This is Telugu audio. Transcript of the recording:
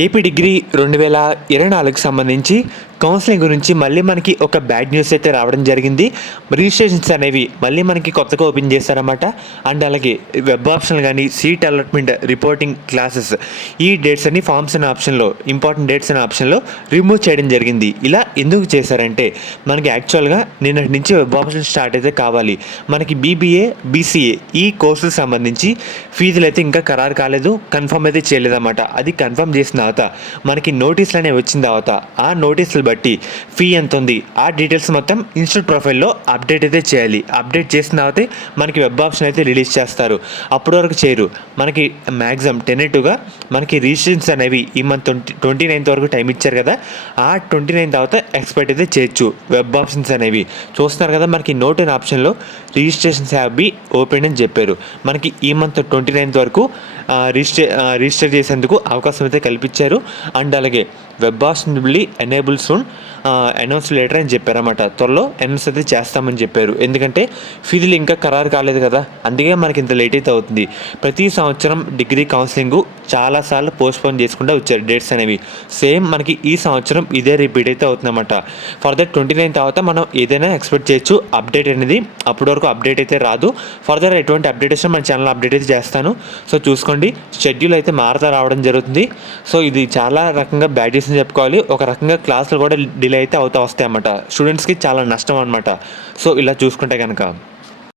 ఏపీ డిగ్రీ 2024కి సంబంధించి కౌన్సిలింగ్ గురించి మళ్ళీ మనకి ఒక బ్యాడ్ న్యూస్ అయితే రావడం జరిగింది. రిజిస్ట్రేషన్స్ అనేవి మళ్ళీ మనకి కొత్తగా ఓపెన్ చేశారన్నమాట. అండ్ అలాగే వెబ్ ఆప్షన్లు కానీ, సీట్ అలాట్మెంట్, రిపోర్టింగ్ క్లాసెస్, ఈ డేట్స్ అన్ని ఫార్మ్స్ అనే ఆప్షన్లో, ఇంపార్టెంట్ డేట్స్ అనే ఆప్షన్లో రిమూవ్ చేయడం జరిగింది. ఇలా ఎందుకు చేశారంటే మనకి యాక్చువల్గా నిన్నటి నుంచి వెబ్ ఆప్షన్ స్టార్ట్ అయితే కావాలి. మనకి బీబీఏ, బీసీఏ ఈ కోర్సులకు సంబంధించి ఫీజులు అయితే ఇంకా ఖరారు కాలేదు, కన్ఫర్మ్ అయితే చేయలేదన్నమాట. అది కన్ఫర్మ్ చేసిన తర్వాత మనకి నోటీసులు అనేవి వచ్చిన తర్వాత ఆ నోటీసులు బట్టి ఫీ ఎంత ఉంది ఆ డీటెయిల్స్ మొత్తం ఇన్స్టిట్యూట్ ప్రొఫైల్లో అప్డేట్ అయితే చేయాలి. అప్డేట్ చేసిన తర్వాతే మనకి వెబ్ ఆప్షన్ అయితే రిలీజ్ చేస్తారు. అప్పటి వరకు చేయరు. మనకి మ్యాక్సిమం టెనెటివ్గా మనకి రిజిస్ట్రేషన్స్ అనేవి ఈ మంత్ 29th వరకు టైం ఇచ్చారు కదా, ఆ 29th తర్వాత ఎక్స్పెక్ట్ అయితే చేయొచ్చు వెబ్ ఆప్షన్స్ అనేవి. చూస్తున్నారు కదా, మనకి నోట్ అనే ఆప్షన్లో రిజిస్ట్రేషన్స్ హ్యావ్ బీ ఓపెన్ అని చెప్పారు. మనకి ఈ మంత్ 29th వరకు రిజిస్టర్ చేసేందుకు అవకాశం అయితే కల్పించారు. అండ్ అలాగే web option will be enable soon, announce later అని చెప్పారన్నమాట. త్వరలో అనౌన్స్ అయితే చేస్తామని చెప్పారు. ఎందుకంటే ఫీజులు ఇంకా ఖరారు కాలేదు కదా, అందుకే మనకి ఇంత లేట్ అయితే అవుతుంది. ప్రతి సంవత్సరం డిగ్రీ కౌన్సిలింగ్ చాలాసార్లు పోస్ట్పోన్ చేసుకుంటూ వచ్చారు డేట్స్ అనేవి. సేమ్ మనకి ఈ సంవత్సరం ఇదే రిపీట్ అయితే అవుతుందన్నమాట. ఫర్దర్ 29 తర్వాత మనం ఏదైనా ఎక్స్పెక్ట్ చేయొచ్చు అప్డేట్ అనేది. అప్పటి వరకు అప్డేట్ అయితే రాదు. ఫర్దర్ ఎటువంటి అప్డేటేషన్ మన ఛానల్ అప్డేట్ అయితే చేస్తాను. సో చూసుకోండి, షెడ్యూల్ అయితే మారుతా రావడం జరుగుతుంది. సో ఇది చాలా రకంగా బ్యాడ్ న్యూస్ అని చెప్పుకోవాలి. ఒక రకంగా క్లాసులు కూడా డిలే అయితే వస్తాయి అన్నమాట. స్టూడెంట్స్కి చాలా నష్టం అనమాట. సో ఇలా చూసుకుంటే కనుక